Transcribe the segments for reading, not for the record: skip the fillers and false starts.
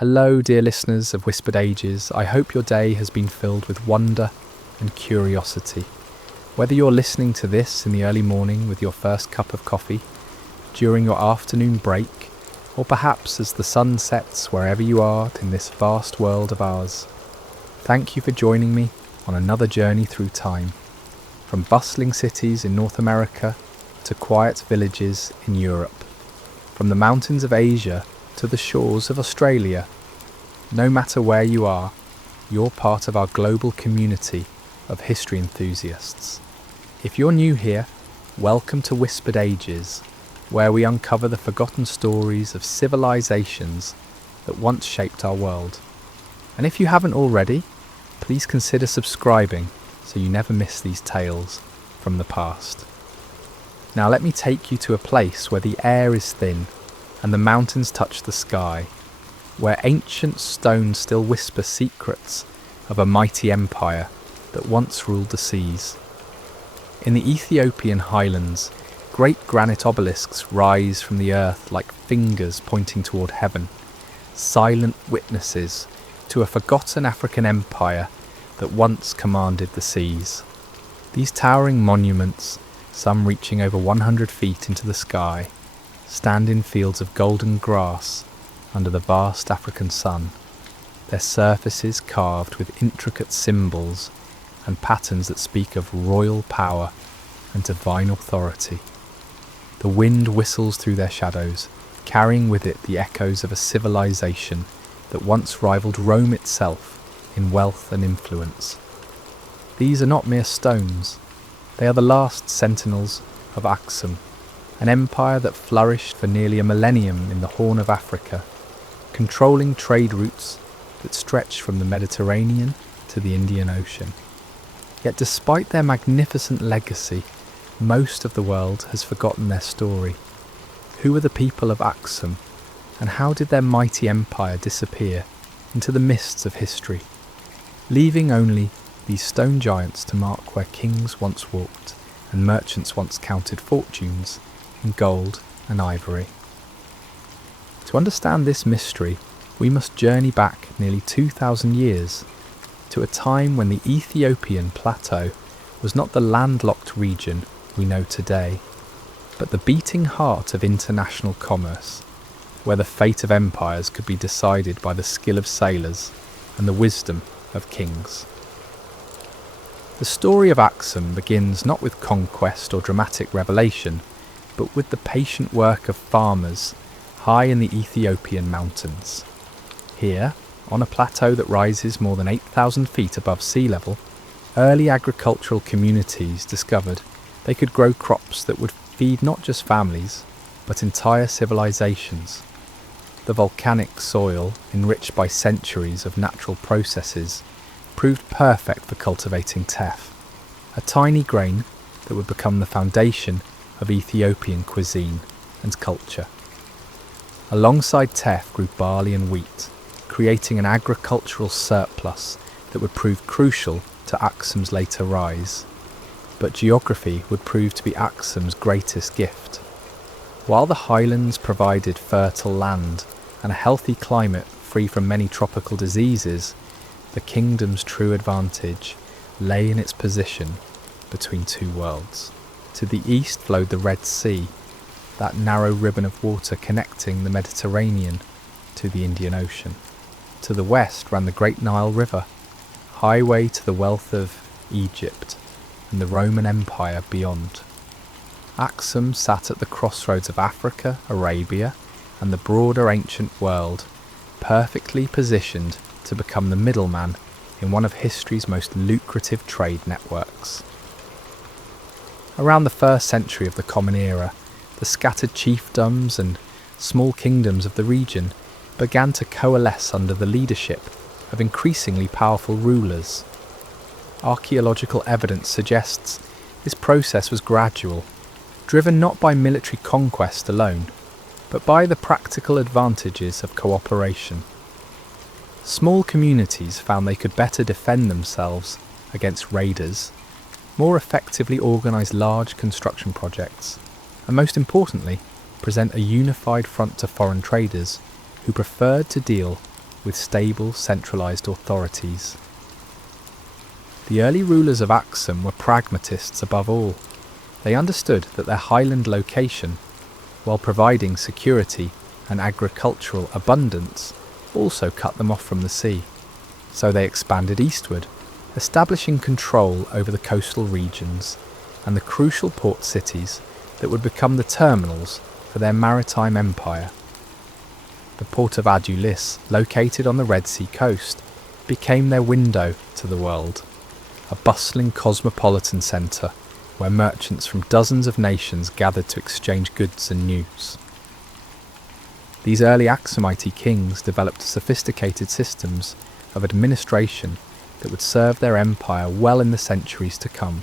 Hello, dear listeners of Whispered Ages. I hope your day has been filled with wonder and curiosity. Whether you're listening to this in the early morning with your first cup of coffee, during your afternoon break, or perhaps as the sun sets wherever you are in this vast world of ours, thank you for joining me on another journey through time, from bustling cities in North America to quiet villages in Europe, from the mountains of Asia to the shores of Australia. No matter where you are, you're part of our global community of history enthusiasts. If you're new here, welcome to Whispered Ages, where we uncover the forgotten stories of civilizations that once shaped our world. And if you haven't already, please consider subscribing so you never miss these tales from the past. Now let me take you to a place where the air is thin and the mountains touch the sky, where ancient stones still whisper secrets of a mighty empire that once ruled the seas. In the Ethiopian highlands, great granite obelisks rise from the earth like fingers pointing toward heaven, silent witnesses to a forgotten African empire that once commanded the seas. These towering monuments, some reaching over 100 feet into the sky, stand in fields of golden grass under the vast African sun, their surfaces carved with intricate symbols and patterns that speak of royal power and divine authority. The wind whistles through their shadows, carrying with it the echoes of a civilization that once rivaled Rome itself in wealth and influence. These are not mere stones, they are the last sentinels of Aksum, an empire that flourished for nearly a millennium in the Horn of Africa, controlling trade routes that stretched from the Mediterranean to the Indian Ocean. Yet despite their magnificent legacy, most of the world has forgotten their story. Who were the people of Aksum, and how did their mighty empire disappear into the mists of history, leaving only these stone giants to mark where kings once walked and merchants once counted fortunes in gold and ivory? To understand this mystery, we must journey back nearly 2,000 years to a time when the Ethiopian plateau was not the landlocked region we know today, but the beating heart of international commerce, where the fate of empires could be decided by the skill of sailors and the wisdom of kings. The story of Aksum begins not with conquest or dramatic revelation, but with the patient work of farmers high in the Ethiopian mountains. Here, on a plateau that rises more than 8,000 feet above sea level, early agricultural communities discovered they could grow crops that would feed not just families, but entire civilizations. The volcanic soil, enriched by centuries of natural processes, proved perfect for cultivating teff, a tiny grain that would become the foundation of Ethiopian cuisine and culture. Alongside teff grew barley and wheat, creating an agricultural surplus that would prove crucial to Aksum's later rise. But geography would prove to be Aksum's greatest gift. While the highlands provided fertile land and a healthy climate free from many tropical diseases, the kingdom's true advantage lay in its position between two worlds. To the east flowed the Red Sea, that narrow ribbon of water connecting the Mediterranean to the Indian Ocean. To the west ran the Great Nile River, highway to the wealth of Egypt and the Roman Empire beyond. Aksum sat at the crossroads of Africa, Arabia, and the broader ancient world, perfectly positioned to become the middleman in one of history's most lucrative trade networks. Around the 1st century of the Common Era, the scattered chiefdoms and small kingdoms of the region began to coalesce under the leadership of increasingly powerful rulers. Archaeological evidence suggests this process was gradual, driven not by military conquest alone, but by the practical advantages of cooperation. Small communities found they could better defend themselves against raiders, more effectively organise large construction projects, and most importantly, present a unified front to foreign traders who preferred to deal with stable, centralized authorities. The early rulers of Aksum were pragmatists above all. They understood that their highland location, while providing security and agricultural abundance, also cut them off from the sea. So they expanded eastward, establishing control over the coastal regions and the crucial port cities that would become the terminals for their maritime empire. The port of Adulis, located on the Red Sea coast, became their window to the world, a bustling cosmopolitan centre where merchants from dozens of nations gathered to exchange goods and news. These early Aksumite kings developed sophisticated systems of administration that would serve their empire well in the centuries to come.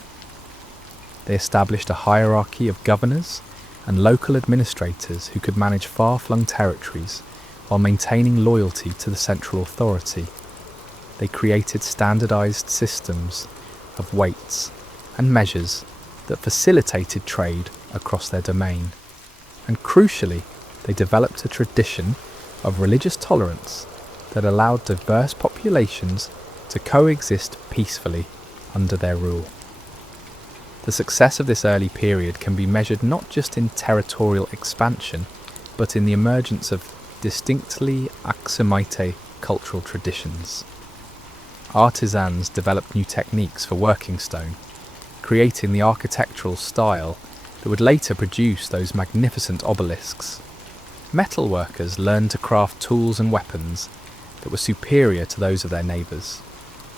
They established a hierarchy of governors and local administrators who could manage far-flung territories while maintaining loyalty to the central authority. They created standardized systems of weights and measures that facilitated trade across their domain. And crucially, they developed a tradition of religious tolerance that allowed diverse populations to coexist peacefully under their rule. The success of this early period can be measured not just in territorial expansion, but in the emergence of distinctly Aksumite cultural traditions. Artisans developed new techniques for working stone, creating the architectural style that would later produce those magnificent obelisks. Metal workers learned to craft tools and weapons that were superior to those of their neighbours,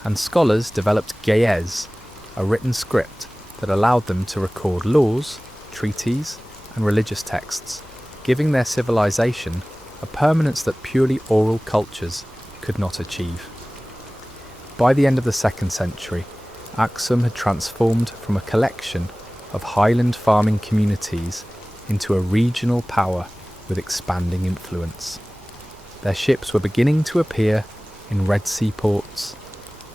and scholars developed ge'ez, a written script that allowed them to record laws, treaties, and religious texts, giving their civilization a permanence that purely oral cultures could not achieve. By the end of the 2nd century, Aksum had transformed from a collection of highland farming communities into a regional power with expanding influence. Their ships were beginning to appear in Red Sea ports.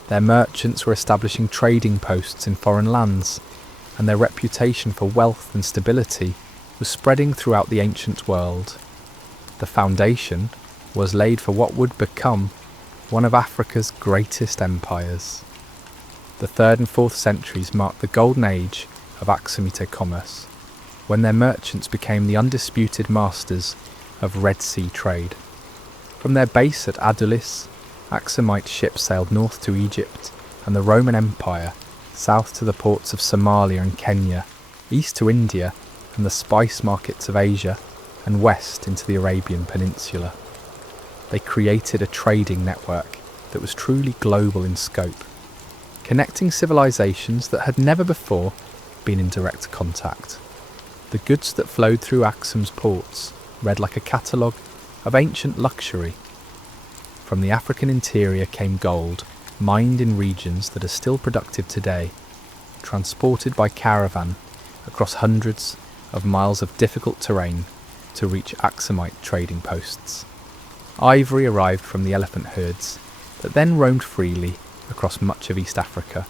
Their merchants were establishing trading posts in foreign lands, and their reputation for wealth and stability was spreading throughout the ancient world. The foundation was laid for what would become one of Africa's greatest empires. The 3rd and 4th centuries marked the golden age of Aksumite commerce, when their merchants became the undisputed masters of Red Sea trade. From their base at Adulis, Aksumite ships sailed north to Egypt and the Roman Empire, south to the ports of Somalia and Kenya, east to India and the spice markets of Asia, and west into the Arabian Peninsula. They created a trading network that was truly global in scope, connecting civilizations that had never before been in direct contact. The goods that flowed through Aksum's ports read like a catalogue of ancient luxury. From the African interior came gold, mined in regions that are still productive today, transported by caravan across hundreds of miles of difficult terrain to reach Aksumite trading posts. Ivory arrived from the elephant herds that then roamed freely across much of East Africa,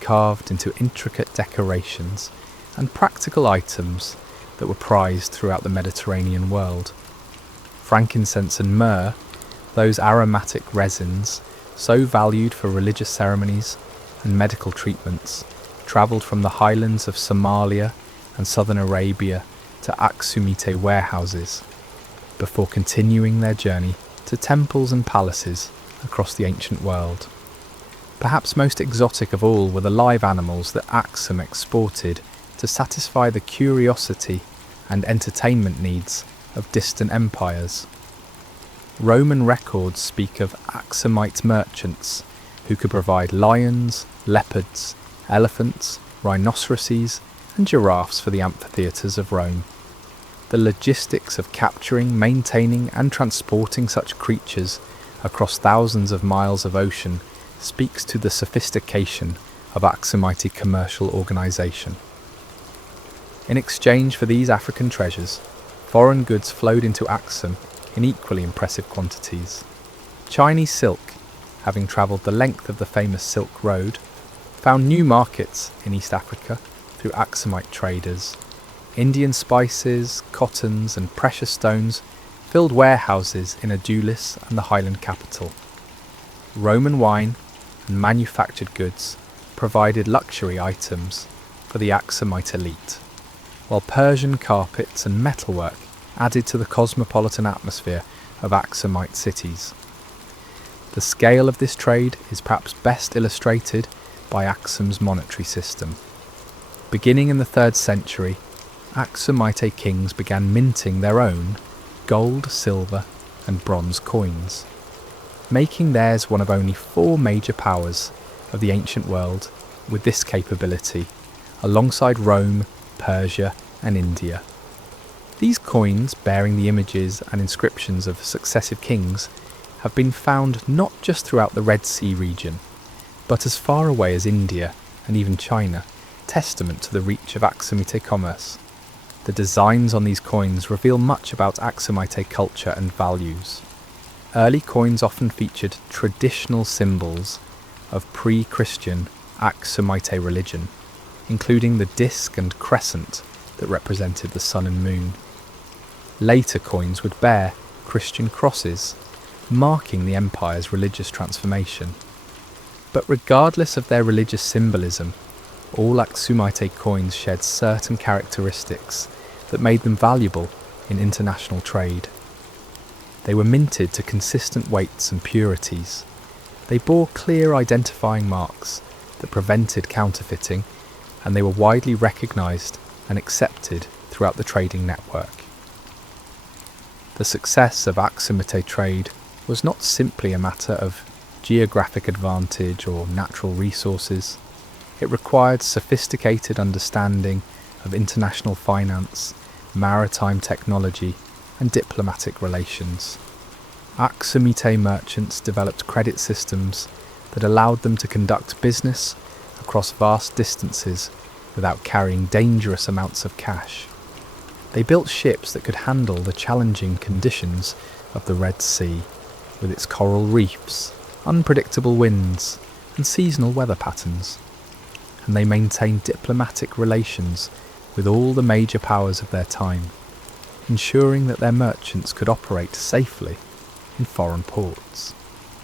carved into intricate decorations and practical items that were prized throughout the Mediterranean world. Frankincense and myrrh, those aromatic resins so valued for religious ceremonies and medical treatments, travelled from the highlands of Somalia and southern Arabia to Aksumite warehouses, before continuing their journey to temples and palaces across the ancient world. Perhaps most exotic of all were the live animals that Aksum exported to satisfy the curiosity and entertainment needs of distant empires. Roman records speak of Aksumite merchants who could provide lions, leopards, elephants, rhinoceroses, and giraffes for the amphitheatres of Rome. The logistics of capturing, maintaining, and transporting such creatures across thousands of miles of ocean speaks to the sophistication of Aksumite commercial organisation. In exchange for these African treasures, foreign goods flowed into Aksum in equally impressive quantities. Chinese silk, having travelled the length of the famous Silk Road, found new markets in East Africa through Aksumite traders. Indian spices, cottons, and precious stones filled warehouses in Adulis and the Highland capital. Roman wine and manufactured goods provided luxury items for the Aksumite elite, while Persian carpets and metalwork added to the cosmopolitan atmosphere of Aksumite cities. The scale of this trade is perhaps best illustrated by Aksum's monetary system. Beginning in the 3rd century, Aksumite kings began minting their own gold, silver, and bronze coins, making theirs one of only 4 major powers of the ancient world with this capability, alongside Rome, Persia, and India. These coins, bearing the images and inscriptions of successive kings, have been found not just throughout the Red Sea region, but as far away as India and even China, testament to the reach of Aksumite commerce. The designs on these coins reveal much about Aksumite culture and values. Early coins often featured traditional symbols of pre-Christian Aksumite religion, including the disc and crescent that represented the sun and moon. Later coins would bear Christian crosses, marking the empire's religious transformation. But regardless of their religious symbolism, all Aksumite coins shared certain characteristics that made them valuable in international trade. They were minted to consistent weights and purities. They bore clear identifying marks that prevented counterfeiting, and they were widely recognised and accepted throughout the trading network. The success of Aksumite trade was not simply a matter of geographic advantage or natural resources. It required sophisticated understanding of international finance, maritime technology, and diplomatic relations. Aksumite merchants developed credit systems that allowed them to conduct business across vast distances without carrying dangerous amounts of cash. They built ships that could handle the challenging conditions of the Red Sea, with its coral reefs, unpredictable winds, and seasonal weather patterns. And they maintained diplomatic relations with all the major powers of their time, ensuring that their merchants could operate safely in foreign ports.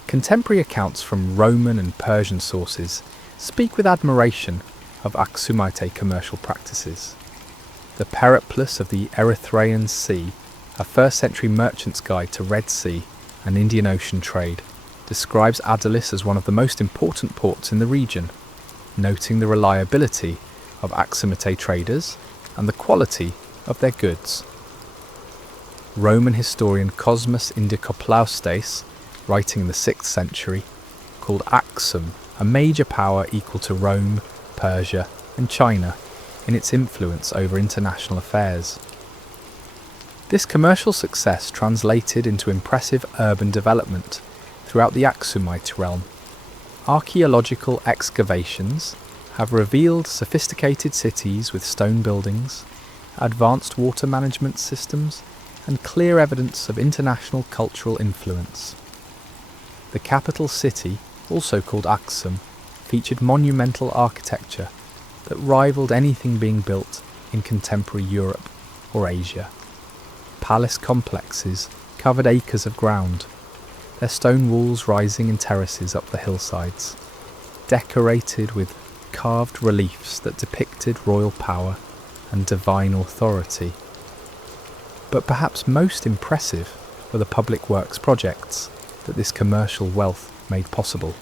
Contemporary accounts from Roman and Persian sources speak with admiration of Aksumite commercial practices. The Periplus of the Erythraean Sea, a 1st century merchant's guide to Red Sea and Indian Ocean trade, describes Adulis as one of the most important ports in the region, noting the reliability of Aksumite traders and the quality of their goods. Roman historian Cosmas Indicopleustes, writing in the 6th century, called Aksum a major power equal to Rome, Persia, and China in its influence over international affairs. This commercial success translated into impressive urban development throughout the Aksumite realm. Archaeological excavations have revealed sophisticated cities with stone buildings, advanced water management systems, and clear evidence of international cultural influence. The capital city, also called Aksum, featured monumental architecture that rivaled anything being built in contemporary Europe or Asia. Palace complexes covered acres of ground, their stone walls rising in terraces up the hillsides, decorated with carved reliefs that depicted royal power and divine authority. But perhaps most impressive were the public works projects that this commercial wealth made possible.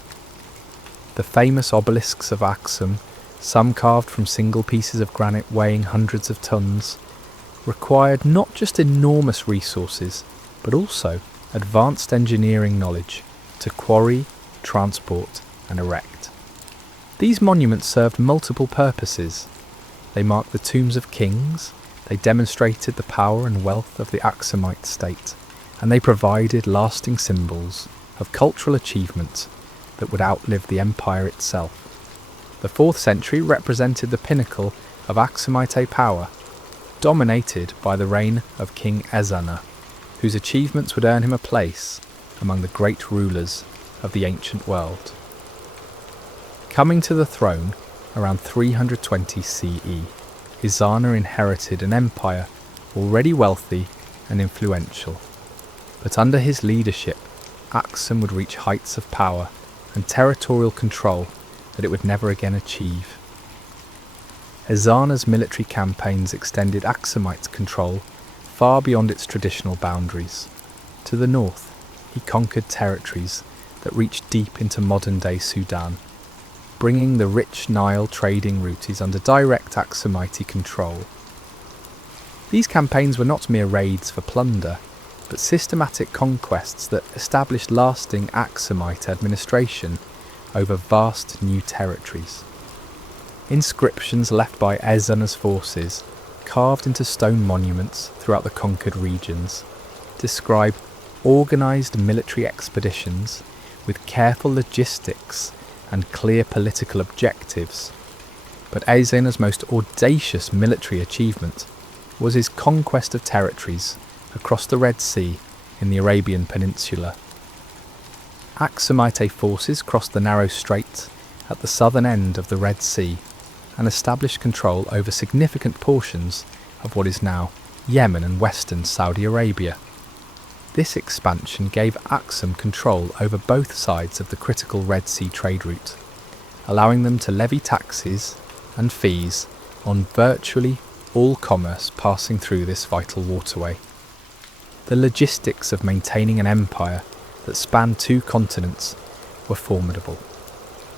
The famous obelisks of Aksum, some carved from single pieces of granite weighing hundreds of tons, required not just enormous resources, but also advanced engineering knowledge to quarry, transport, and erect. These monuments served multiple purposes. They marked the tombs of kings, they demonstrated the power and wealth of the Aksumite state, and they provided lasting symbols of cultural achievement that would outlive the empire itself. The 4th century represented the pinnacle of Aksumite power, dominated by the reign of King Ezana, whose achievements would earn him a place among the great rulers of the ancient world. Coming to the throne around 320 CE, Ezana inherited an empire already wealthy and influential. But under his leadership, Aksum would reach heights of power and territorial control that it would never again achieve. Ezana's military campaigns extended Aksumite control far beyond its traditional boundaries. To the north, he conquered territories that reached deep into modern-day Sudan, bringing the rich Nile trading routes under direct Aksumite control. These campaigns were not mere raids for plunder, but systematic conquests that established lasting Aksumite administration over vast new territories. Inscriptions left by Ezana's forces, carved into stone monuments throughout the conquered regions, describe organised military expeditions with careful logistics and clear political objectives. But Ezana's most audacious military achievement was his conquest of territories across the Red Sea in the Arabian Peninsula. Aksumite forces crossed the narrow strait at the southern end of the Red Sea and established control over significant portions of what is now Yemen and western Saudi Arabia. This expansion gave Aksum control over both sides of the critical Red Sea trade route, allowing them to levy taxes and fees on virtually all commerce passing through this vital waterway. The logistics of maintaining an empire that spanned 2 continents were formidable.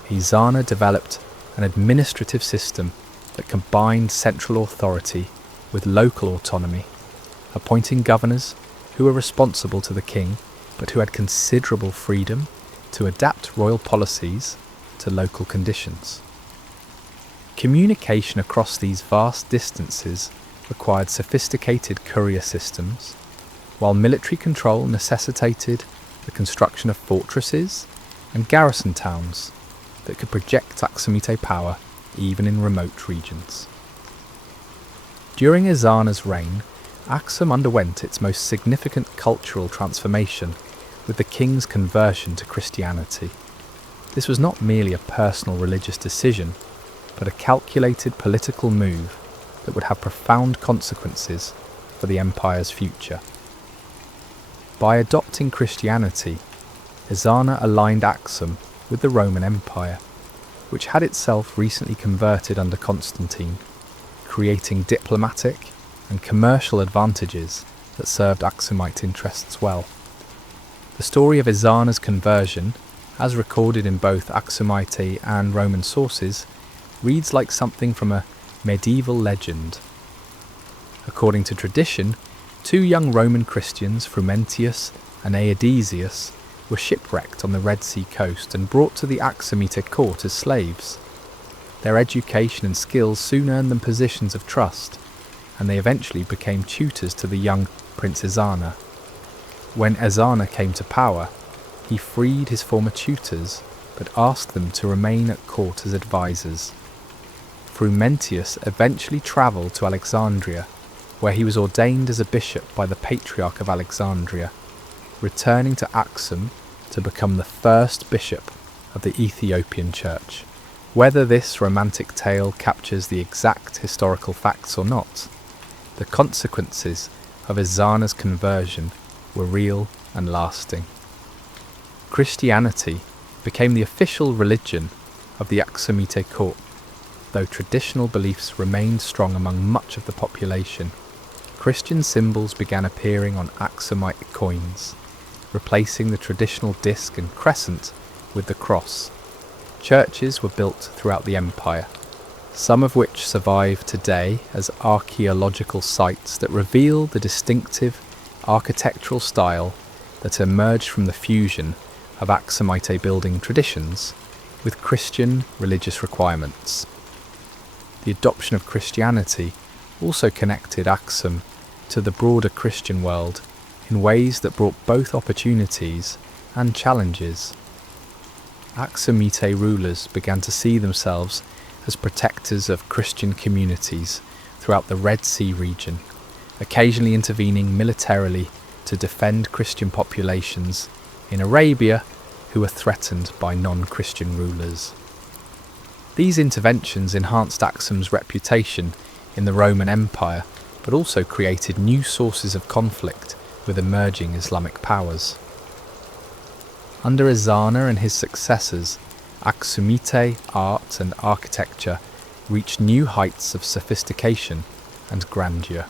Ezana developed an administrative system that combined central authority with local autonomy, appointing governors who were responsible to the king but who had considerable freedom to adapt royal policies to local conditions. Communication across these vast distances required sophisticated courier systems, while military control necessitated the construction of fortresses and garrison towns that could project Aksumite power even in remote regions. During Ezana's reign, Aksum underwent its most significant cultural transformation with the king's conversion to Christianity. This was not merely a personal religious decision, but a calculated political move that would have profound consequences for the empire's future. By adopting Christianity, Ezana aligned Aksum with the Roman Empire, which had itself recently converted under Constantine, creating diplomatic and commercial advantages that served Aksumite interests well. The story of Ezana's conversion, as recorded in both Aksumite and Roman sources, reads like something from a medieval legend. According to tradition, 2 young Roman Christians, Frumentius and Aedesius, were shipwrecked on the Red Sea coast and brought to the Aksumite court as slaves. Their education and skills soon earned them positions of trust, and they eventually became tutors to the young Prince Ezana. When Ezana came to power, he freed his former tutors, but asked them to remain at court as advisors. Frumentius eventually travelled to Alexandria, where he was ordained as a bishop by the Patriarch of Alexandria, returning to Aksum to become the first bishop of the Ethiopian Church. Whether this romantic tale captures the exact historical facts or not, the consequences of Ezana's conversion were real and lasting. Christianity became the official religion of the Aksumite court, though traditional beliefs remained strong among much of the population. Christian symbols began appearing on Aksumite coins, replacing the traditional disc and crescent with the cross. Churches were built throughout the empire, some of which survive today as archaeological sites that reveal the distinctive architectural style that emerged from the fusion of Aksumite building traditions with Christian religious requirements. The adoption of Christianity also connected Aksum to the broader Christian world in ways that brought both opportunities and challenges. Aksumite rulers began to see themselves as protectors of Christian communities throughout the Red Sea region, occasionally intervening militarily to defend Christian populations in Arabia who were threatened by non-Christian rulers. These interventions enhanced Aksum's reputation in the Roman Empire, but also created new sources of conflict with emerging Islamic powers. Under Ezana and his successors, Aksumite art and architecture reached new heights of sophistication and grandeur.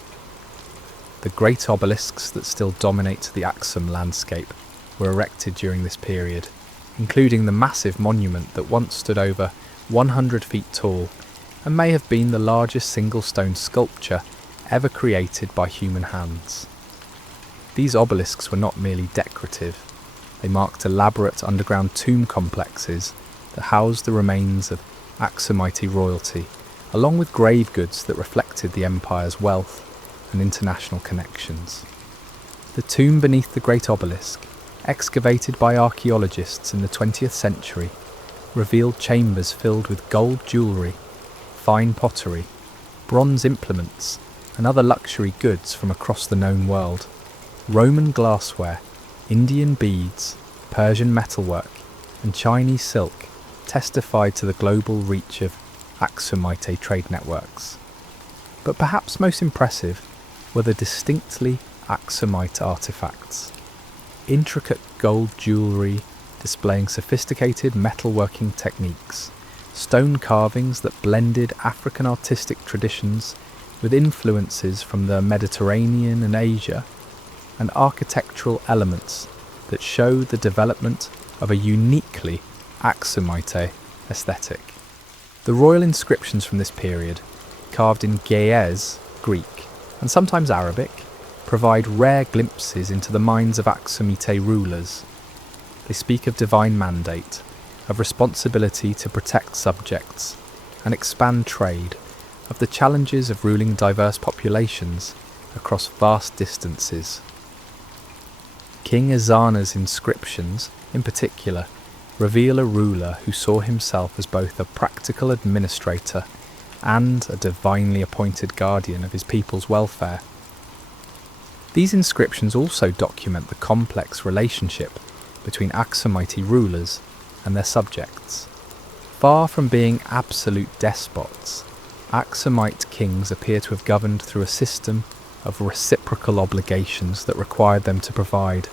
The great obelisks that still dominate the Aksum landscape were erected during this period, including the massive monument that once stood over 100 feet tall and may have been the largest single stone sculpture ever created by human hands. These obelisks were not merely decorative. They marked elaborate underground tomb complexes that housed the remains of Aksumite royalty, along with grave goods that reflected the empire's wealth and international connections. The tomb beneath the great obelisk, excavated by archaeologists in the 20th century, revealed chambers filled with gold jewellery, fine pottery, bronze implements, and other luxury goods from across the known world. Roman glassware, Indian beads, Persian metalwork, and Chinese silk testified to the global reach of Aksumite trade networks. But perhaps most impressive were the distinctly Aksumite artifacts. Intricate gold jewellery displaying sophisticated metalworking techniques, stone carvings that blended African artistic traditions with influences from the Mediterranean and Asia, and architectural elements that show the development of a uniquely Aksumite aesthetic. The royal inscriptions from this period, carved in Ge'ez, Greek, and sometimes Arabic, provide rare glimpses into the minds of Aksumite rulers. They speak of divine mandate, of responsibility to protect subjects and expand trade, of the challenges of ruling diverse populations across vast distances. King Ezana's inscriptions, in particular, reveal a ruler who saw himself as both a practical administrator and a divinely appointed guardian of his people's welfare. These inscriptions also document the complex relationship between Aksumite rulers and their subjects. Far from being absolute despots, Aksumite kings appear to have governed through a system of reciprocal obligations that required them to provide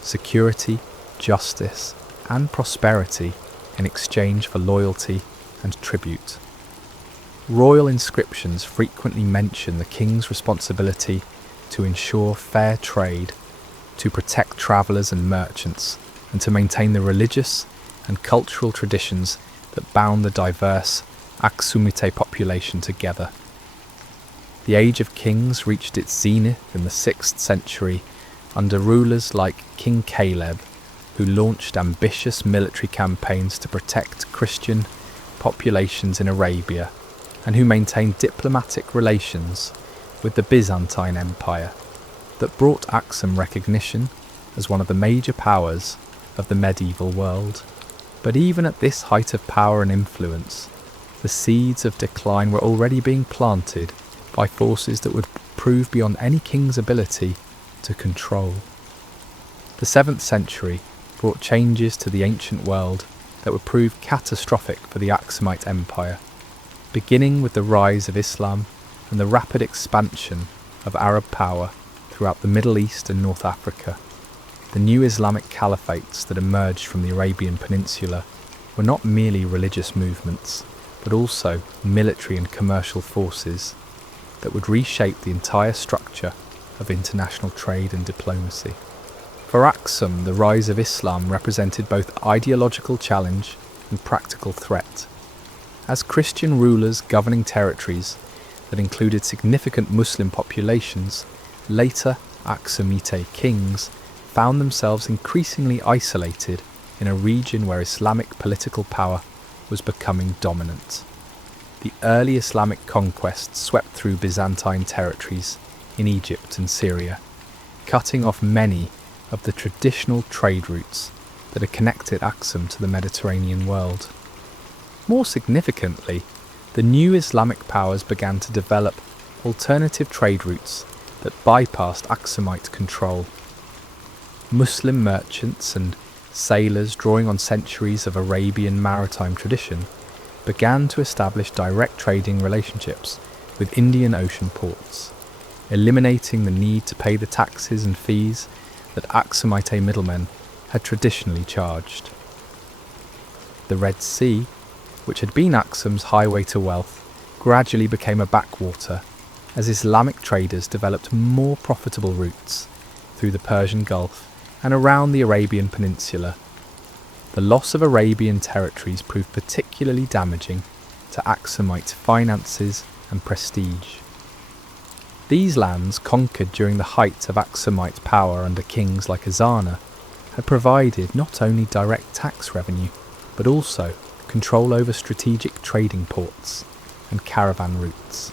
security, justice, and prosperity in exchange for loyalty and tribute. Royal inscriptions frequently mention the king's responsibility to ensure fair trade, to protect travellers and merchants, and to maintain the religious and cultural traditions that bound the diverse Aksumite population together. The Age of Kings reached its zenith in the 6th century under rulers like King Caleb, who launched ambitious military campaigns to protect Christian populations in Arabia, and who maintained diplomatic relations with the Byzantine Empire that brought Aksum recognition as one of the major powers of the medieval world. But even at this height of power and influence, the seeds of decline were already being planted by forces that would prove beyond any king's ability to control. The 7th century brought changes to the ancient world that would prove catastrophic for the Aksumite Empire, beginning with the rise of Islam and the rapid expansion of Arab power throughout the Middle East and North Africa. The new Islamic caliphates that emerged from the Arabian Peninsula were not merely religious movements, but also military and commercial forces that would reshape the entire structure of international trade and diplomacy. For Aksum, the rise of Islam represented both ideological challenge and practical threat. As Christian rulers governing territories that included significant Muslim populations, later Aksumite kings found themselves increasingly isolated in a region where Islamic political power was becoming dominant. The early Islamic conquests swept through Byzantine territories in Egypt and Syria, cutting off many of the traditional trade routes that had connected Aksum to the Mediterranean world. More significantly, the new Islamic powers began to develop alternative trade routes that bypassed Aksumite control. Muslim merchants and sailors, drawing on centuries of Arabian maritime tradition, began to establish direct trading relationships with Indian Ocean ports. eliminating the need to pay the taxes and fees that Aksumite middlemen had traditionally charged. The Red Sea, which had been Aksum's highway to wealth, gradually became a backwater as Islamic traders developed more profitable routes through the Persian Gulf and around the Arabian Peninsula. The loss of Arabian territories proved particularly damaging to Aksumite finances and prestige. These lands, conquered during the height of Aksumite power under kings like Azana, had provided not only direct tax revenue, but also control over strategic trading ports and caravan routes.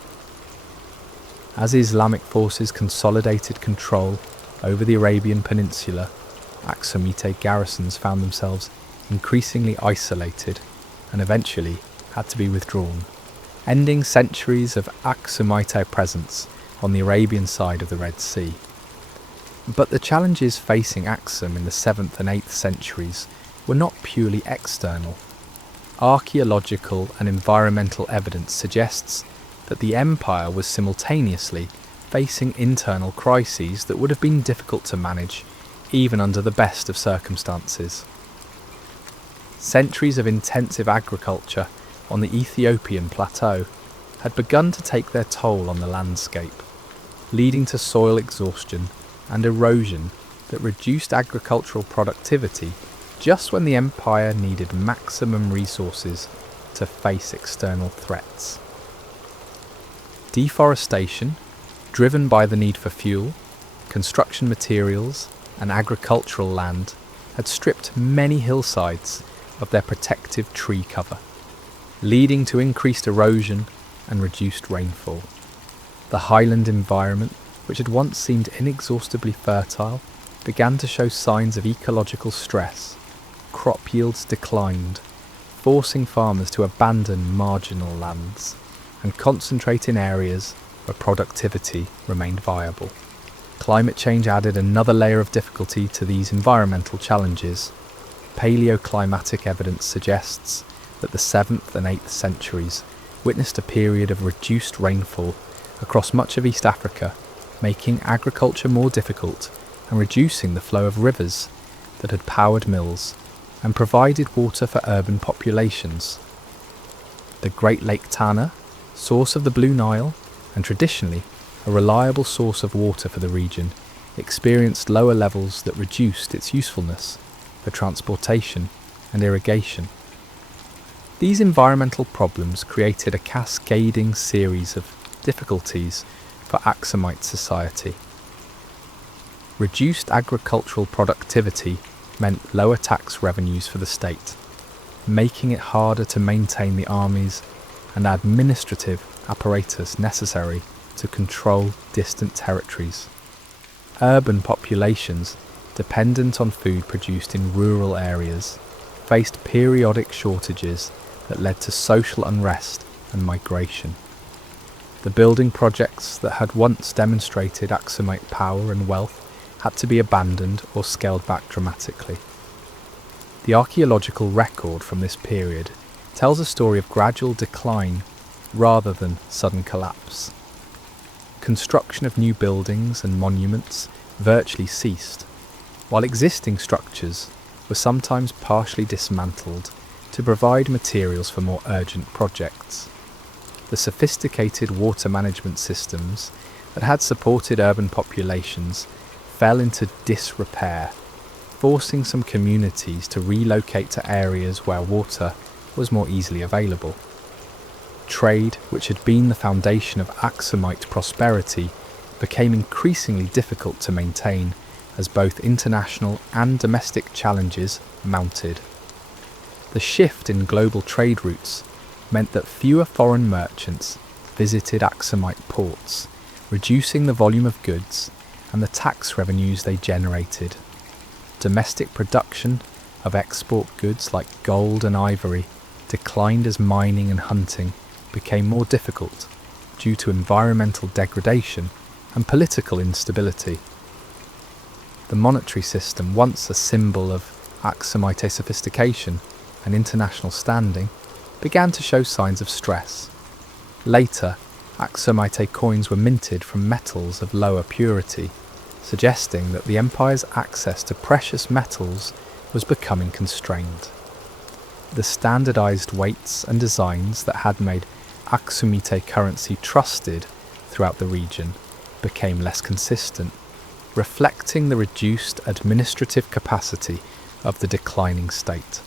As Islamic forces consolidated control over the Arabian Peninsula, Aksumite garrisons found themselves increasingly isolated and eventually had to be withdrawn, ending centuries of Aksumite presence on the Arabian side of the Red Sea. But the challenges facing Aksum in the 7th and 8th centuries were not purely external. Archaeological and environmental evidence suggests that the empire was simultaneously facing internal crises that would have been difficult to manage even under the best of circumstances. Centuries of intensive agriculture on the Ethiopian plateau had begun to take their toll on the landscape, leading to soil exhaustion and erosion that reduced agricultural productivity just when the empire needed maximum resources to face external threats. Deforestation, driven by the need for fuel, construction materials, and agricultural land, had stripped many hillsides of their protective tree cover, leading to increased erosion and reduced rainfall. The highland environment, which had once seemed inexhaustibly fertile, began to show signs of ecological stress. Crop yields declined, forcing farmers to abandon marginal lands and concentrate in areas where productivity remained viable. Climate change added another layer of difficulty to these environmental challenges. Paleoclimatic evidence suggests that the 7th and 8th centuries witnessed a period of reduced rainfall across much of East Africa, making agriculture more difficult and reducing the flow of rivers that had powered mills and provided water for urban populations. The Great Lake Tana, source of the Blue Nile, and traditionally a reliable source of water for the region, experienced lower levels that reduced its usefulness for transportation and irrigation. These environmental problems created a cascading series of difficulties for Aksumite society. Reduced agricultural productivity meant lower tax revenues for the state, making it harder to maintain the armies and administrative apparatus necessary to control distant territories. Urban populations, dependent on food produced in rural areas, faced periodic shortages that led to social unrest and migration. The building projects that had once demonstrated Aksumite power and wealth had to be abandoned or scaled back dramatically. The archaeological record from this period tells a story of gradual decline rather than sudden collapse. Construction of new buildings and monuments virtually ceased, while existing structures were sometimes partially dismantled to provide materials for more urgent projects. The sophisticated water management systems that had supported urban populations fell into disrepair, forcing some communities to relocate to areas where water was more easily available. Trade, which had been the foundation of Aksumite prosperity, became increasingly difficult to maintain as both international and domestic challenges mounted. The shift in global trade routes meant that fewer foreign merchants visited Aksumite ports, reducing the volume of goods and the tax revenues they generated. Domestic production of export goods like gold and ivory declined as mining and hunting became more difficult due to environmental degradation and political instability. The monetary system, once a symbol of Aksumite sophistication and international standing, began to show signs of stress. Later, Aksumite coins were minted from metals of lower purity, suggesting that the empire's access to precious metals was becoming constrained. The standardized weights and designs that had made Aksumite currency trusted throughout the region became less consistent, reflecting the reduced administrative capacity of the declining state.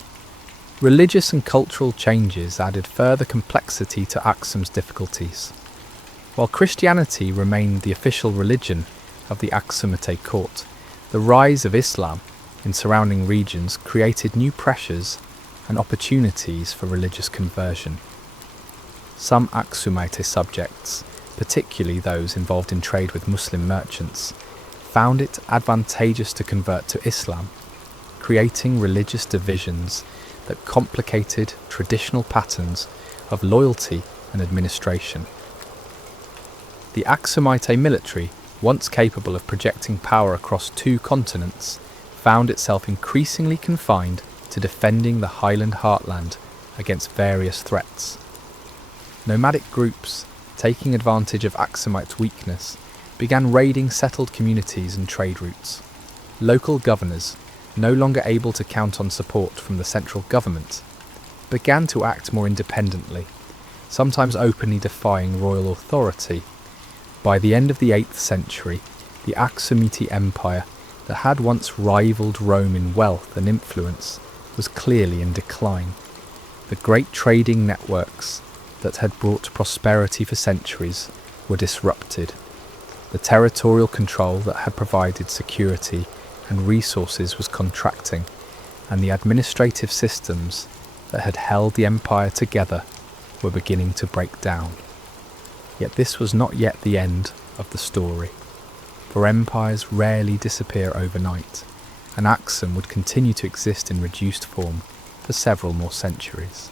Religious and cultural changes added further complexity to Aksum's difficulties. While Christianity remained the official religion of the Aksumite court, the rise of Islam in surrounding regions created new pressures and opportunities for religious conversion. Some Aksumite subjects, particularly those involved in trade with Muslim merchants, found it advantageous to convert to Islam, creating religious divisions that complicated traditional patterns of loyalty and administration. The Aksumite military, once capable of projecting power across 2 continents, found itself increasingly confined to defending the highland heartland against various threats. Nomadic groups, taking advantage of Aksumite's weakness, began raiding settled communities and trade routes. Local governors, no longer able to count on support from the central government, began to act more independently, sometimes openly defying royal authority. By the end of the 8th century, the Aksumite Empire, that had once rivaled Rome in wealth and influence, was clearly in decline. The great trading networks that had brought prosperity for centuries were disrupted. The territorial control that had provided security and resources was contracting, and the administrative systems that had held the empire together were beginning to break down. Yet this was not yet the end of the story, for empires rarely disappear overnight, and Aksum would continue to exist in reduced form for several more centuries.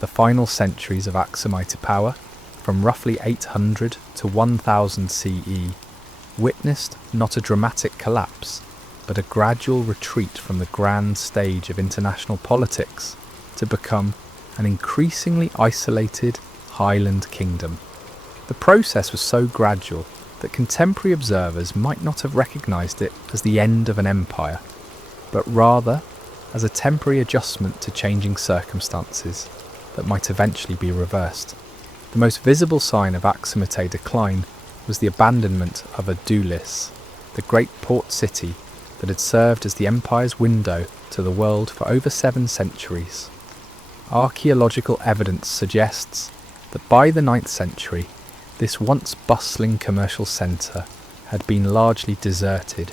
The final centuries of Aksumite power, from roughly 800 to 1000 CE, witnessed not a dramatic collapse, but a gradual retreat from the grand stage of international politics to become an increasingly isolated highland kingdom. The process was so gradual that contemporary observers might not have recognised it as the end of an empire, but rather as a temporary adjustment to changing circumstances that might eventually be reversed. The most visible sign of Aksumite decline was the abandonment of Adulis, the great port city that had served as the empire's window to the world for over 7 centuries. Archaeological evidence suggests that by the 9th century, this once bustling commercial centre had been largely deserted,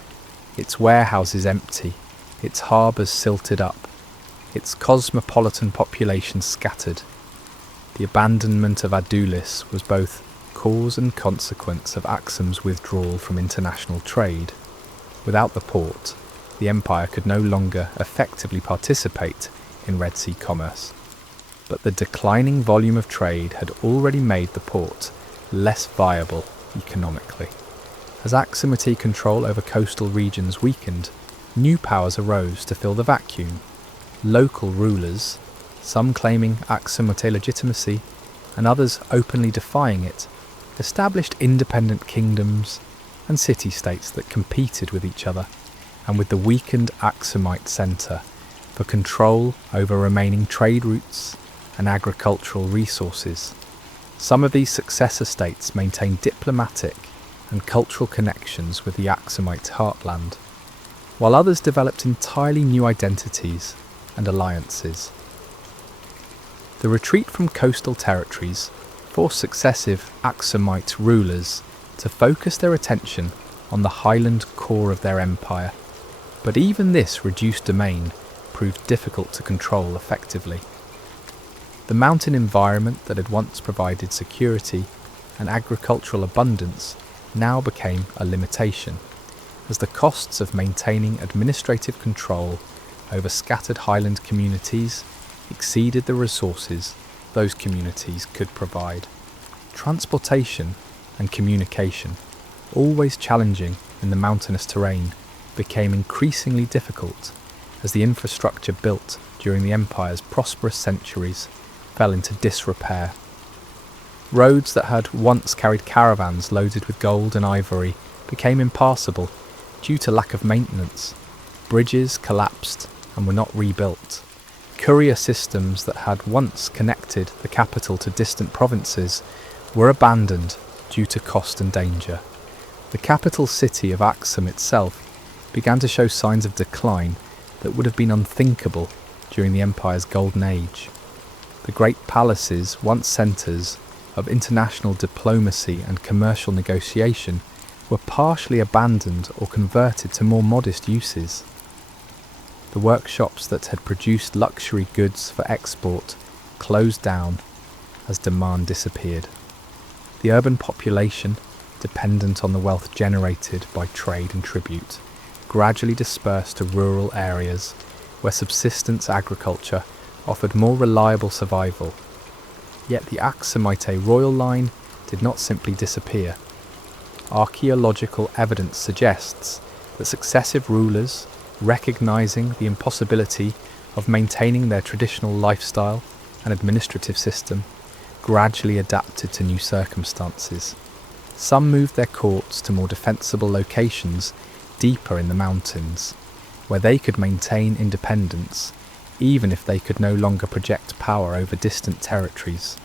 its warehouses empty, its harbours silted up, its cosmopolitan population scattered. The abandonment of Adulis was both cause and consequence of Aksum's withdrawal from international trade. Without the port, the empire could no longer effectively participate in Red Sea commerce. But the declining volume of trade had already made the port less viable economically. As Aksumite control over coastal regions weakened, new powers arose to fill the vacuum. Local rulers, some claiming Aksumite legitimacy and others openly defying it, established independent kingdoms and city-states that competed with each other and with the weakened Aksumite centre for control over remaining trade routes and agricultural resources. Some of these successor states maintained diplomatic and cultural connections with the Aksumite heartland, while others developed entirely new identities and alliances. The retreat from coastal territories forced successive Aksumite rulers to focus their attention on the highland core of their empire, but even this reduced domain proved difficult to control effectively. The mountain environment that had once provided security and agricultural abundance now became a limitation, as the costs of maintaining administrative control over scattered highland communities exceeded the resources those communities could provide. Transportation and communication, always challenging in the mountainous terrain, became increasingly difficult as the infrastructure built during the empire's prosperous centuries fell into disrepair. Roads that had once carried caravans loaded with gold and ivory became impassable due to lack of maintenance. Bridges collapsed and were not rebuilt. Courier systems that had once connected the capital to distant provinces were abandoned due to cost and danger. The capital city of Aksum itself began to show signs of decline that would have been unthinkable during the empire's golden age. The great palaces, once centres of international diplomacy and commercial negotiation, were partially abandoned or converted to more modest uses. The workshops that had produced luxury goods for export closed down as demand disappeared. The urban population, dependent on the wealth generated by trade and tribute, gradually dispersed to rural areas where subsistence agriculture offered more reliable survival. Yet the Aksumite royal line did not simply disappear. Archaeological evidence suggests that successive rulers, recognizing the impossibility of maintaining their traditional lifestyle and administrative system, gradually adapted to new circumstances. Some moved their courts to more defensible locations deeper in the mountains, where they could maintain independence even if they could no longer project power over distant territories.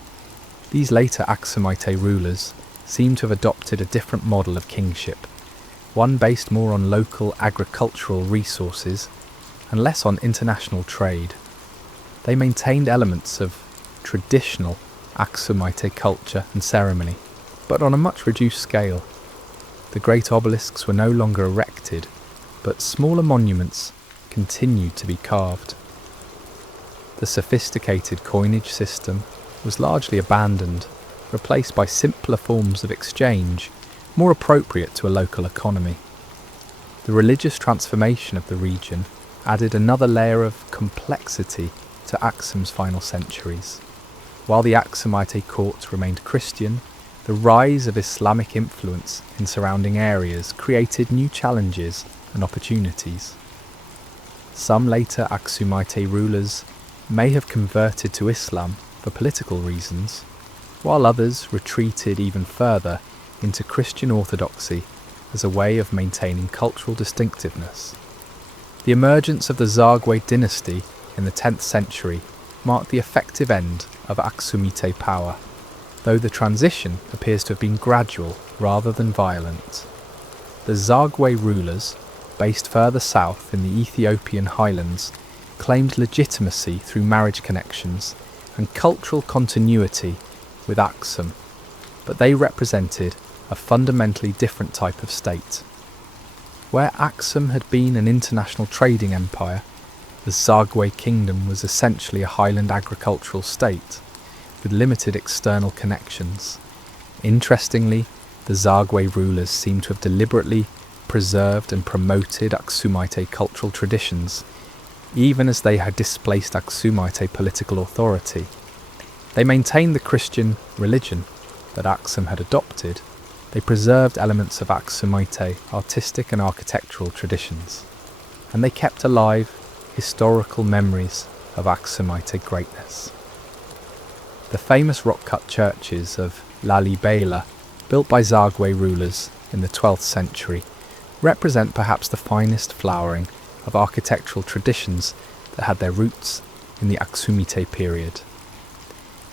These later Aksumite rulers seem to have adopted a different model of kingship, one based more on local agricultural resources and less on international trade. They maintained elements of traditional Aksumite culture and ceremony, but on a much reduced scale. The great obelisks were no longer erected, but smaller monuments continued to be carved. The sophisticated coinage system was largely abandoned, replaced by simpler forms of exchange, more appropriate to a local economy. The religious transformation of the region added another layer of complexity to Aksum's final centuries. While the Aksumite court remained Christian, the rise of Islamic influence in surrounding areas created new challenges and opportunities. Some later Aksumite rulers may have converted to Islam for political reasons, while others retreated even further into Christian orthodoxy as a way of maintaining cultural distinctiveness. The emergence of the Zagwe dynasty in the 10th century marked the effective end of Aksumite power, though the transition appears to have been gradual rather than violent. The Zagwe rulers, based further south in the Ethiopian highlands, claimed legitimacy through marriage connections and cultural continuity with Aksum, but they represented a fundamentally different type of state. Where Aksum had been an international trading empire, the Zagwe kingdom was essentially a highland agricultural state, with limited external connections. Interestingly, the Zagwe rulers seem to have deliberately preserved and promoted Aksumite cultural traditions, even as they had displaced Aksumite political authority. They maintained the Christian religion that Aksum had adopted. They preserved elements of Aksumite artistic and architectural traditions, and they kept alive historical memories of Aksumite greatness. The famous rock-cut churches of Lalibela, built by Zagwe rulers in the 12th century, represent perhaps the finest flowering of architectural traditions that had their roots in the Aksumite period.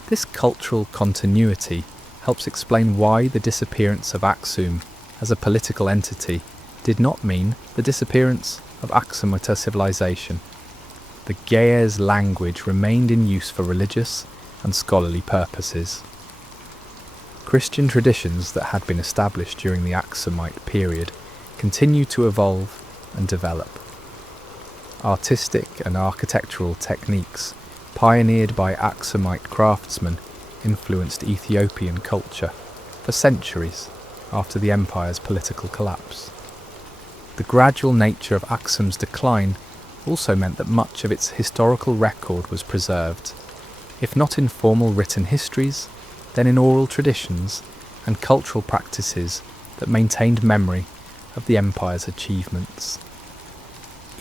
This cultural continuity helps explain why the disappearance of Aksum as a political entity did not mean the disappearance of Aksumite civilization. The Ge'ez language remained in use for religious and scholarly purposes. Christian traditions that had been established during the Aksumite period continued to evolve and develop. Artistic and architectural techniques pioneered by Aksumite craftsmen influenced Ethiopian culture for centuries after the empire's political collapse. The gradual nature of Aksum's decline also meant that much of its historical record was preserved, if not in formal written histories, then in oral traditions and cultural practices that maintained memory of the empire's achievements.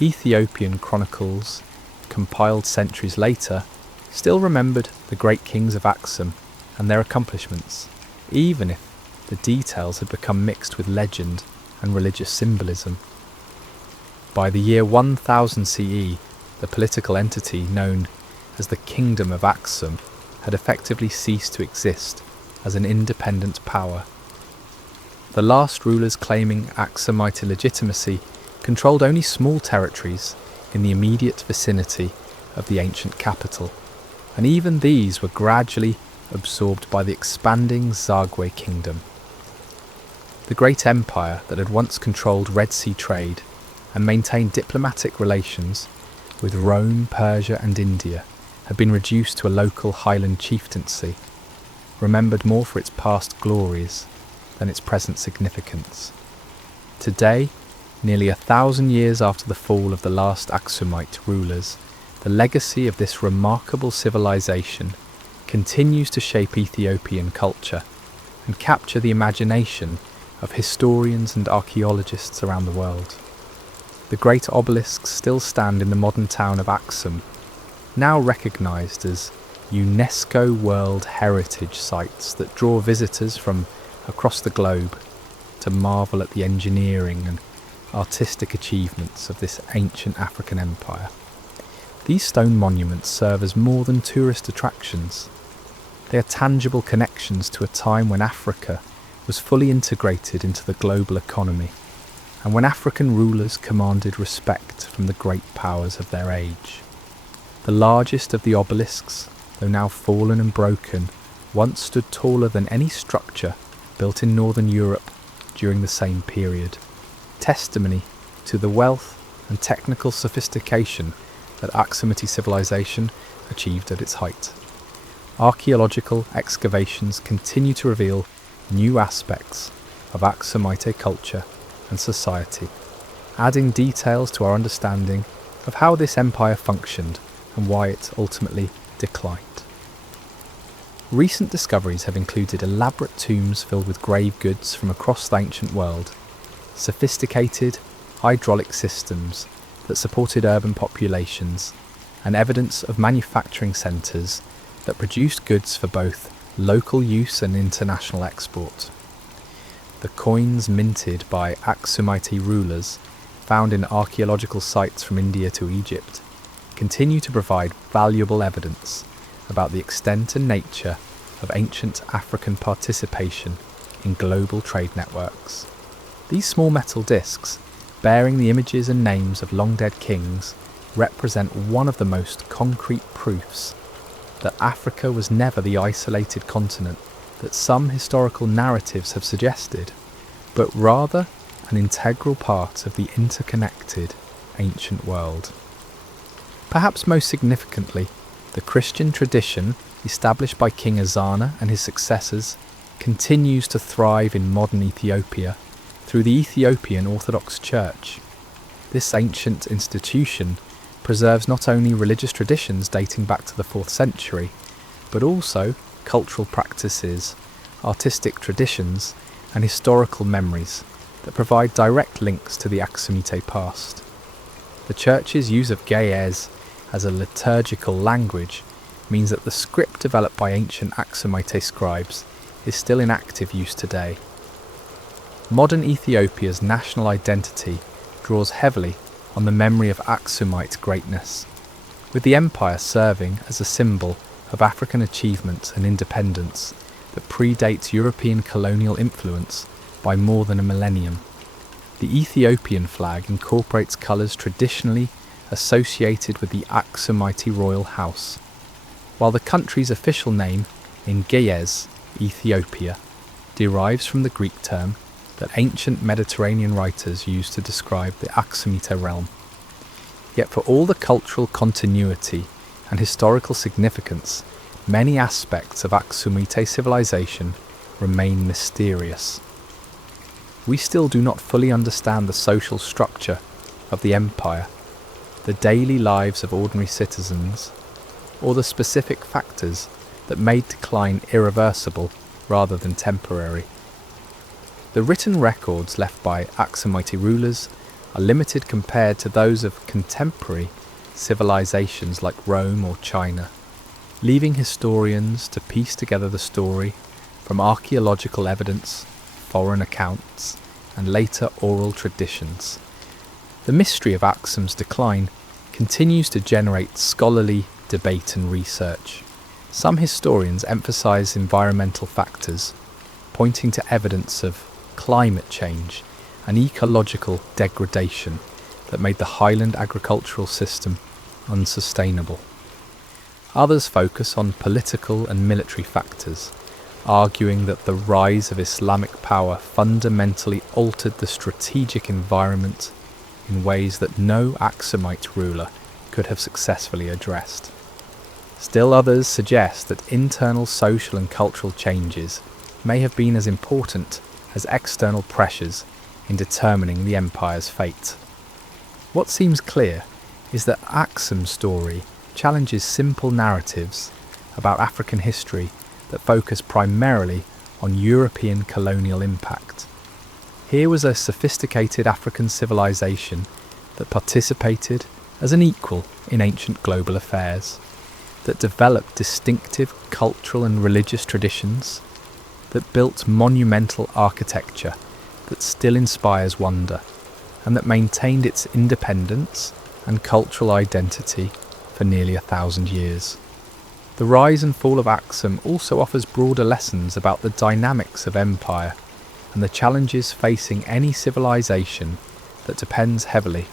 Ethiopian chronicles, compiled centuries later, still remembered the great kings of Aksum and their accomplishments, even if the details had become mixed with legend and religious symbolism. By the year 1000 CE, the political entity known as the Kingdom of Aksum had effectively ceased to exist as an independent power. The last rulers claiming Aksumite legitimacy controlled only small territories in the immediate vicinity of the ancient capital, and even these were gradually absorbed by the expanding Zagwe kingdom. The great empire that had once controlled Red Sea trade and maintained diplomatic relations with Rome, Persia and India had been reduced to a local highland chieftaincy, remembered more for its past glories than its present significance. Today, nearly 1,000 years after the fall of the last Aksumite rulers, the legacy of this remarkable civilization continues to shape Ethiopian culture and capture the imagination of historians and archaeologists around the world. The great obelisks still stand in the modern town of Aksum, now recognised as UNESCO World Heritage Sites that draw visitors from across the globe to marvel at the engineering and artistic achievements of this ancient African empire. These stone monuments serve as more than tourist attractions. They are tangible connections to a time when Africa was fully integrated into the global economy, and when African rulers commanded respect from the great powers of their age. The largest of the obelisks, though now fallen and broken, once stood taller than any structure built in northern Europe during the same period, testimony to the wealth and technical sophistication that Aksumite civilization achieved at its height. Archaeological excavations continue to reveal new aspects of Aksumite culture and society, adding details to our understanding of how this empire functioned and why it ultimately declined. Recent discoveries have included elaborate tombs filled with grave goods from across the ancient world, sophisticated hydraulic systems that supported urban populations, and evidence of manufacturing centres that produced goods for both local use and international export. The coins minted by Aksumite rulers, found in archaeological sites from India to Egypt, continue to provide valuable evidence about the extent and nature of ancient African participation in global trade networks. These small metal discs, bearing the images and names of long-dead kings, represent one of the most concrete proofs that Africa was never the isolated continent that some historical narratives have suggested, but rather an integral part of the interconnected ancient world. Perhaps most significantly, the Christian tradition established by King Ezana and his successors continues to thrive in modern Ethiopia through the Ethiopian Orthodox Church. This ancient institution preserves not only religious traditions dating back to the 4th century, but also cultural practices, artistic traditions, and historical memories that provide direct links to the Aksumite past. The Church's use of Ge'ez as a liturgical language means that the script developed by ancient Aksumite scribes is still in active use today. Modern Ethiopia's national identity draws heavily on the memory of Aksumite greatness, with the empire serving as a symbol of African achievement and independence that predates European colonial influence by more than a millennium. The Ethiopian flag incorporates colours traditionally associated with the Aksumite royal house, while the country's official name in Ge'ez, Ethiopia, derives from the Greek term that ancient Mediterranean writers used to describe the Aksumite realm. Yet for all the cultural continuity and historical significance, many aspects of Aksumite civilization remain mysterious. We still do not fully understand the social structure of the empire, the daily lives of ordinary citizens, or the specific factors that made decline irreversible rather than temporary. The written records left by Aksumite rulers are limited compared to those of contemporary civilizations like Rome or China. leaving historians to piece together the story from archaeological evidence, foreign accounts, and later oral traditions. The mystery of Aksum's decline continues to generate scholarly debate and research. Some historians emphasize environmental factors, pointing to evidence of climate change and ecological degradation that made the highland agricultural system unsustainable. Others focus on political and military factors, arguing that the rise of Islamic power fundamentally altered the strategic environment in ways that no Aksumite ruler could have successfully addressed. Still others suggest that internal social and cultural changes may have been as important as external pressures in determining the empire's fate. What seems clear is that Aksum's story challenges simple narratives about African history that focus primarily on European colonial impact. Here was a sophisticated African civilization that participated as an equal in ancient global affairs, that developed distinctive cultural and religious traditions, that built monumental architecture that still inspires wonder, and that maintained its independence and cultural identity for nearly 1,000 years. The rise and fall of Aksum also offers broader lessons about the dynamics of empire and the challenges facing any civilization that depends heavily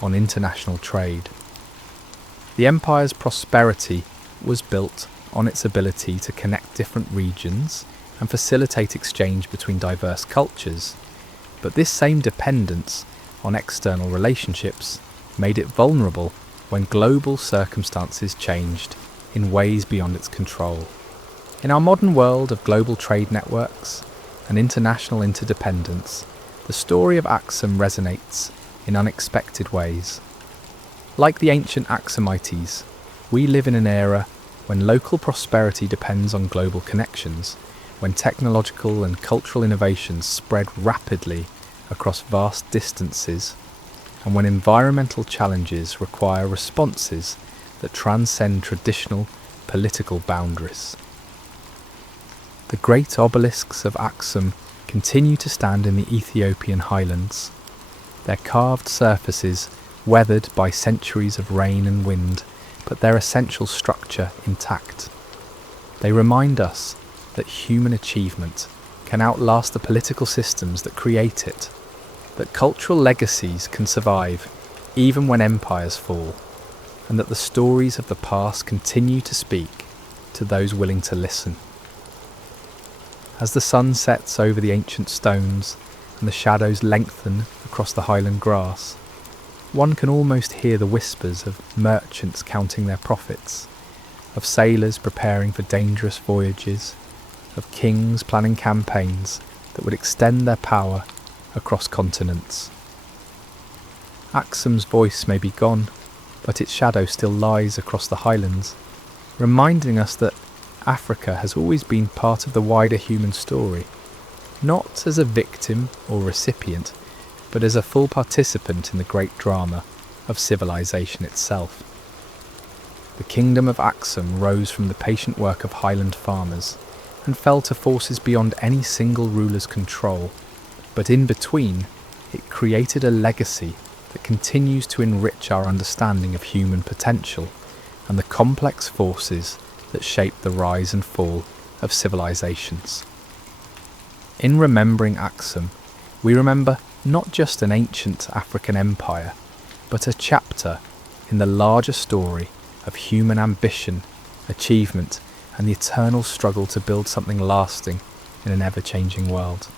on international trade. The empire's prosperity was built on its ability to connect different regions and facilitate exchange between diverse cultures, but this same dependence on external relationships made it vulnerable when global circumstances changed in ways beyond its control. In our modern world of global trade networks and international interdependence, the story of Aksum resonates in unexpected ways. Like the ancient Aksumites, we live in an era when local prosperity depends on global connections, when technological and cultural innovations spread rapidly across vast distances, and when environmental challenges require responses that transcend traditional political boundaries. The great obelisks of Aksum continue to stand in the Ethiopian highlands, their carved surfaces weathered by centuries of rain and wind, but their essential structure intact. They remind us that human achievement can outlast the political systems that create it, that cultural legacies can survive even when empires fall, and that the stories of the past continue to speak to those willing to listen. As the sun sets over the ancient stones and the shadows lengthen across the highland grass, one can almost hear the whispers of merchants counting their profits, of sailors preparing for dangerous voyages, of kings planning campaigns that would extend their power across continents. Aksum's voice may be gone, but its shadow still lies across the highlands, reminding us that Africa has always been part of the wider human story, not as a victim or recipient, but as a full participant in the great drama of civilization itself. The kingdom of Aksum rose from the patient work of highland farmers and fell to forces beyond any single ruler's control, but in between, it created a legacy that continues to enrich our understanding of human potential and the complex forces that shape the rise and fall of civilizations. In remembering Aksum, we remember not just an ancient African empire, but a chapter in the larger story of human ambition, achievement, and the eternal struggle to build something lasting in an ever-changing world.